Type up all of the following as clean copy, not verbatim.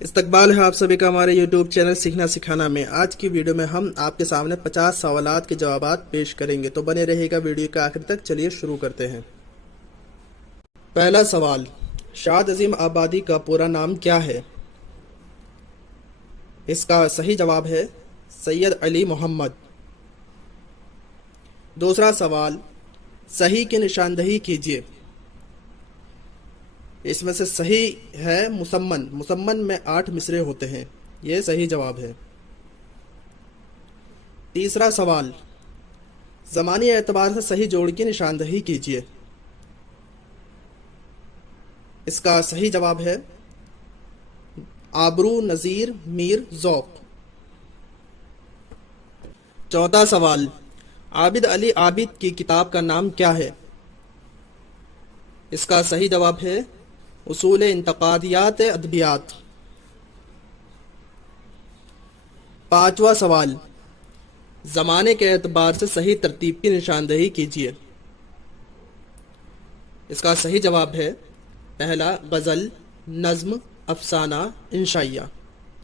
استقبال ہے آپ سبھی کا ہمارے یوٹیوب چینل سیکھنا سکھانا میں۔ آج کی ویڈیو میں ہم آپ کے سامنے 50 سوالات کے جوابات پیش کریں گے، تو بنے رہے گا ویڈیو کے آخر تک۔ چلیے شروع کرتے ہیں۔ پہلا سوال، شاد عظیم آبادی کا پورا نام کیا ہے؟ اس کا صحیح جواب ہے سید علی محمد۔ دوسرا سوال، صحیح کی نشاندہی کیجیے۔ اس میں سے صحیح ہے مسمن۔ مسمن میں 8 مصرے ہوتے ہیں، یہ صحیح جواب ہے۔ تیسرا سوال، زمانی اعتبار سے صحیح جوڑ کی نشاندہی کیجیے۔ اس کا صحیح جواب ہے آبرو، نذیر، میر، ذوق۔ چوتھا سوال، عابد علی عابد کی کتاب کا نام کیا ہے؟ اس کا صحیح جواب ہے اصول انتقادیات ادبیات۔ پانچواں سوال، زمانے کے اعتبار سے صحیح ترتیب کی نشاندہی کیجیے۔ اس کا صحیح جواب ہے پہلا غزل، نظم، افسانہ، انشائیہ،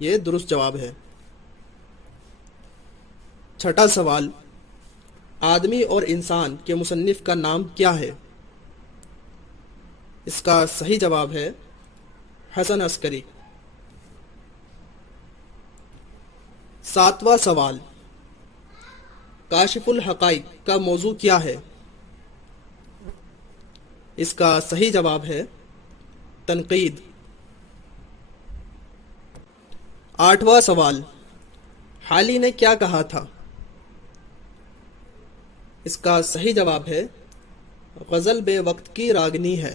یہ درست جواب ہے۔ چھٹا سوال، آدمی اور انسان کے مصنف کا نام کیا ہے؟ اس کا صحیح جواب ہے حسن عسکری۔ ساتواں سوال، کاشف الحقائق کا موضوع کیا ہے؟ اس کا صحیح جواب ہے تنقید۔ آٹھواں سوال، حالی نے کیا کہا تھا؟ اس کا صحیح جواب ہے غزل بے وقت کی راگنی ہے۔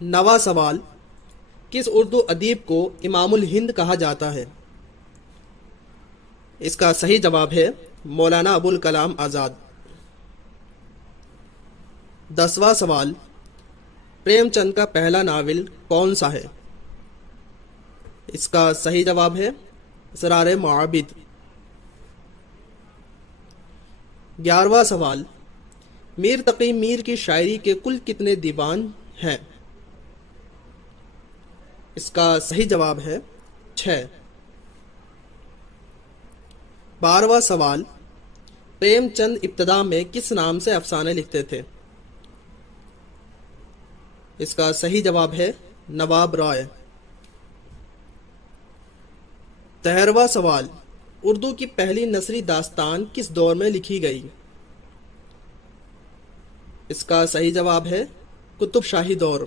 نواں سوال، کس اردو ادیب کو امام الہند کہا جاتا ہے؟ اس کا صحیح جواب ہے مولانا ابوالکلام آزاد۔ 10واں سوال، پریم چند کا پہلا ناول کون سا ہے؟ اس کا صحیح جواب ہے اسرار معابد۔ 11واں سوال، میر تقی میر کی شاعری کے کل کتنے دیوان ہیں؟ اس کا صحیح جواب ہے 6۔ 12واں سوال، پریم چند ابتدا میں کس نام سے افسانے لکھتے تھے؟ اس کا صحیح جواب ہے نواب رائے۔ 13واں سوال، اردو کی پہلی نثری داستان کس دور میں لکھی گئی؟ اس کا صحیح جواب ہے قطب شاہی دور۔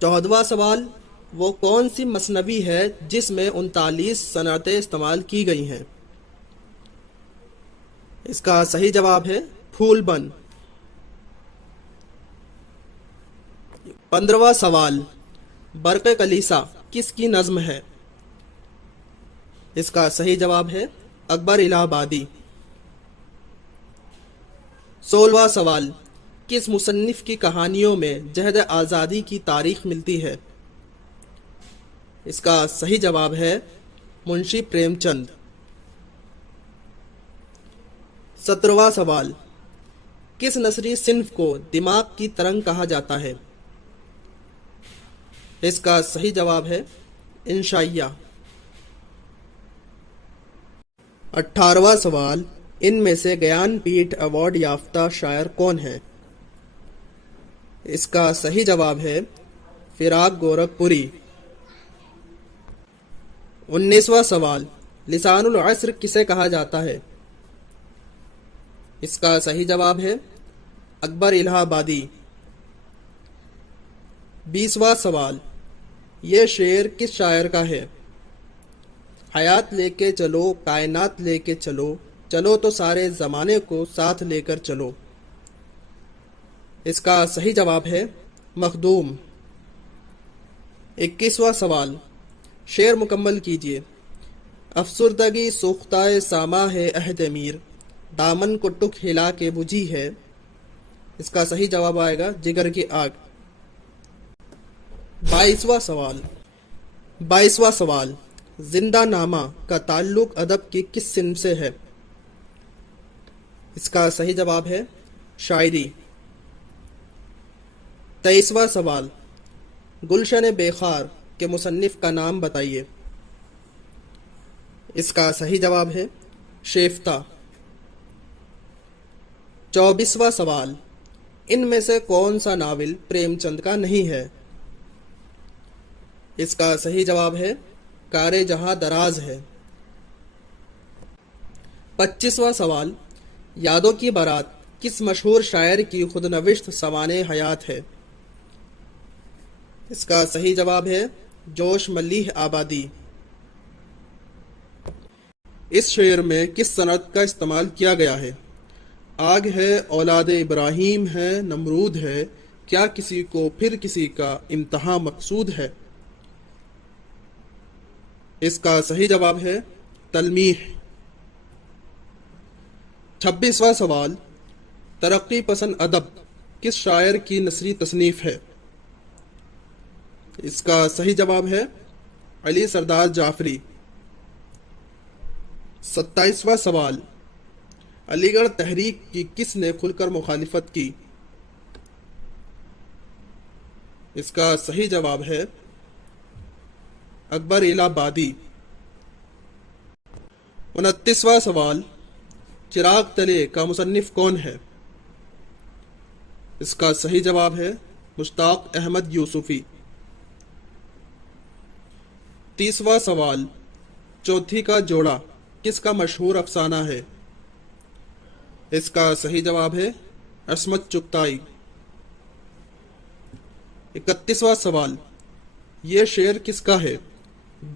14واں سوال، وہ کون سی مثنوی ہے جس میں 39 صنعتیں استعمال کی گئی ہیں؟ اس کا صحیح جواب ہے پھول بن۔ 15واں سوال، برق کلیسا کس کی نظم ہے؟ اس کا صحیح جواب ہے اکبر الہ آبادی۔ 16واں سوال، کس مصنف کی کہانیوں میں جہد آزادی کی تاریخ ملتی ہے؟ اس کا صحیح جواب ہے منشی پریم چند۔ 17واں سوال، کس نثری صنف کو دماغ کی ترنگ کہا جاتا ہے؟ اس کا صحیح جواب ہے انشائیہ۔ 18واں سوال، ان میں سے گیان پیٹھ ایوارڈ یافتہ شاعر کون ہیں؟ اس کا صحیح جواب ہے فراق گورکھ پوری۔ 19واں سوال، لسان العصر کسے کہا جاتا ہے؟ اس کا صحیح جواب ہے اکبر الہ آبادی۔ 20واں سوال، یہ شعر کس شاعر کا ہے؟ حیات لے کے چلو، کائنات لے کے چلو، چلو تو سارے زمانے کو ساتھ لے کر چلو۔ اس کا صحیح جواب ہے مخدوم۔ 21واں سوال، شعر مکمل کیجیے۔ افسردگی سوختہ ساما ہے عہد میر، دامن کو ٹک ہلا کے بجھی ہے۔ اس کا صحیح جواب آئے گا جگر کی آگ۔ 22واں سوال، زندہ نامہ کا تعلق ادب کی کس صنف سے ہے؟ اس کا صحیح جواب ہے شاعری۔ 23واں سوال، گلشن بےخار کے مصنف کا نام بتائیے۔ اس کا صحیح جواب ہے شیفتہ۔ 24واں سوال، ان میں سے کون سا ناول پریم چند کا نہیں ہے؟ اس کا صحیح جواب ہے کار جہاں دراز ہے۔ 25واں سوال، یادوں کی بارات کس مشہور شاعر کی خود نوشت سوانح حیات ہے؟ اس کا صحیح جواب ہے جوش ملیح آبادی۔ اس شعر میں کس صنعت کا استعمال کیا گیا ہے؟ آگ ہے، اولاد ابراہیم ہے، نمرود ہے، کیا کسی کو پھر کسی کا امتحان مقصود ہے؟ اس کا صحیح جواب ہے تلمیح۔ 26واں سوال، ترقی پسند ادب کس شاعر کی نثری تصنیف ہے؟ اس کا صحیح جواب ہے علی سردار جعفری۔ 27واں سوال، علی گڑھ تحریک کی کس نے کھل کر مخالفت کی؟ اس کا صحیح جواب ہے اکبر الہ آبادی۔ 29واں سوال، چراغ تلے کا مصنف کون ہے؟ اس کا صحیح جواب ہے مشتاق احمد یوسفی۔ 30واں سوال، چوتھی کا جوڑا کس کا مشہور افسانہ ہے؟ اس کا صحیح جواب ہے عصمت چغتائی۔ 31واں سوال، یہ شعر کس کا ہے؟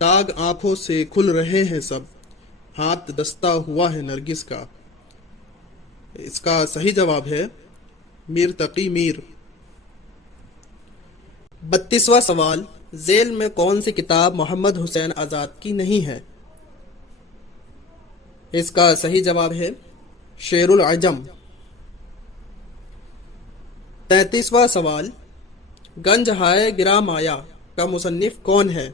داغ آنکھوں سے کھل رہے ہیں سب، ہاتھ دستہ ہوا ہے نرگس کا۔ اس کا صحیح جواب ہے میر تقی میر۔ 32واں سوال، ذیل میں کون سی کتاب محمد حسین آزاد کی نہیں ہے؟ اس کا صحیح جواب ہے شعر العجم۔ 33واں سوال، گنج ہائے گرا مایا کا مصنف کون ہے؟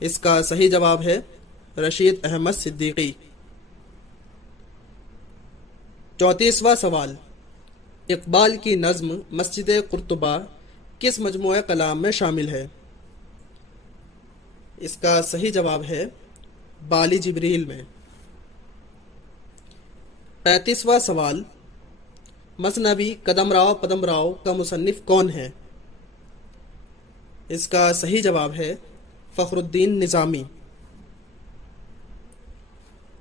اس کا صحیح جواب ہے رشید احمد صدیقی۔ 34واں سوال، اقبال کی نظم مسجد قرطبہ کس مجموعہ کلام میں شامل ہے؟ اس کا صحیح جواب ہے بالی جبریل میں۔ 35واں سوال، مثنوی قدم راؤ پدم راؤ کا مصنف کون ہے؟ اس کا صحیح جواب ہے فخر الدین نظامی۔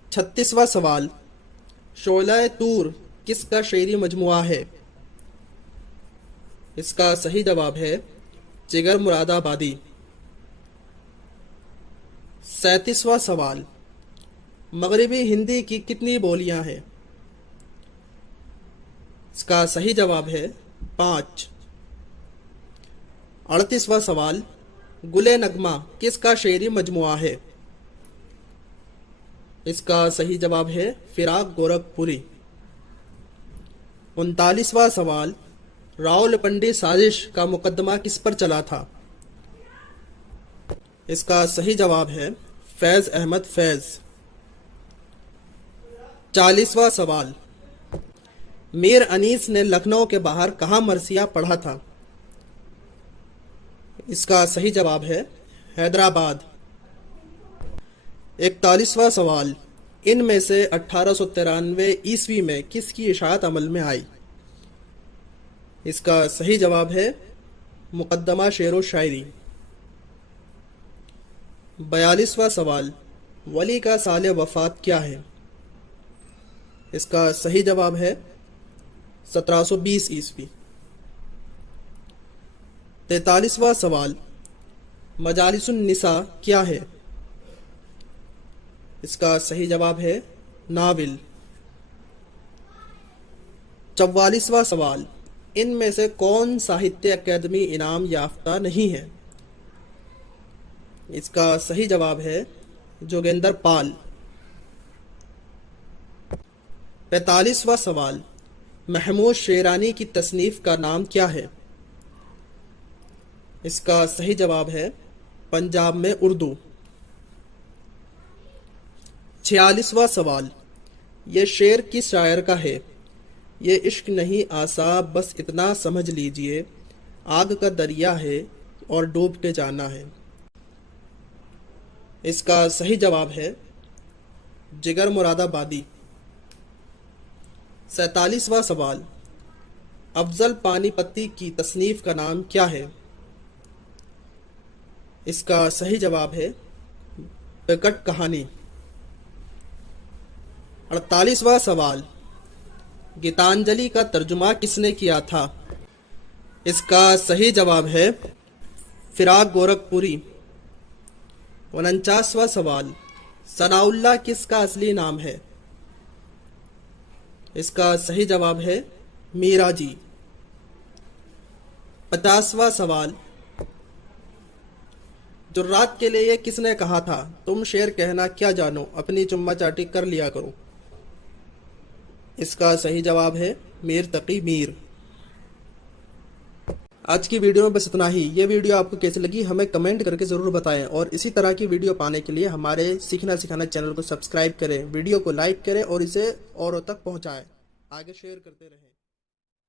36واں سوال، شعلہ طور کس کا شعری مجموعہ ہے؟ اس کا صحیح جواب ہے جگر مراد آبادی۔ 37واں سوال، مغربی ہندی کی کتنی بولیاں ہیں؟ اس کا صحیح جواب ہے 5۔ 38واں سوال، گل نغمہ کس کا شعری مجموعہ ہے؟ اس کا صحیح جواب ہے فراق گورکھ پوری۔ 39واں سوال، راول پنڈی سازش کا مقدمہ کس پر چلا تھا؟ اس کا صحیح جواب ہے فیض احمد فیض۔ 40واں سوال، میر انیس نے لکھنؤ کے باہر کہاں مرثیہ پڑھا تھا؟ اس کا صحیح جواب ہے حیدرآباد۔ 41واں سوال، ان میں سے 1893 عیسوی میں کس کی اشاعت عمل میں آئی؟ اس کا صحیح جواب ہے مقدمہ شعر و شاعری۔ 42واں سوال، ولی کا سال وفات کیا ہے؟ اس کا صحیح جواب ہے 1720 عیسوی۔ 43واں سوال، مجالس النساء کیا ہے؟ اس کا صحیح جواب ہے ناول۔ 44واں سوال، ان میں سے کون ساہتیہ اکیڈمی انعام یافتہ نہیں ہے؟ اس کا صحیح جواب ہے جوگیندر پال۔ 45واں سوال، محمود شیرانی کی تصنیف کا نام کیا ہے؟ اس کا صحیح جواب ہے پنجاب میں اردو۔ 46واں سوال، یہ شعر کس شاعر کا ہے؟ یہ عشق نہیں آساب بس اتنا سمجھ لیجئے، آگ کا دریا ہے اور ڈوب کے جانا ہے۔ اس کا صحیح جواب ہے جگر مراد آبادی۔ 47واں سوال، افضل پانی پتی کی تصنیف کا نام کیا ہے؟ اس کا صحیح جواب ہے بکٹ کہانی۔ 48واں سوال، گیتانجلی کا ترجمہ کس نے کیا تھا؟ اس کا صحیح جواب ہے فراق گورکھپوری۔ 49واں سوال، ثناء اللہ کس کا اصلی نام ہے؟ اس کا صحیح جواب ہے میرا جی۔ 50واں سوال، جرات کے لیے یہ کس نے کہا تھا تم شعر کہنا کیا جانو اپنی چما چاٹی کر لیا کرو؟ اس کا صحیح جواب ہے میر تقی میر۔ آج کی ویڈیو میں بس اتنا ہی۔ یہ ویڈیو آپ کو کیسی لگی ہمیں کمنٹ کر کے ضرور بتائیں، اور اسی طرح کی ویڈیو پانے کے لیے ہمارے سیکھنا سکھانا چینل کو سبسکرائب کریں، ویڈیو کو لائک کریں اور اسے اوروں تک پہنچائیں، آگے شیئر کرتے رہیں۔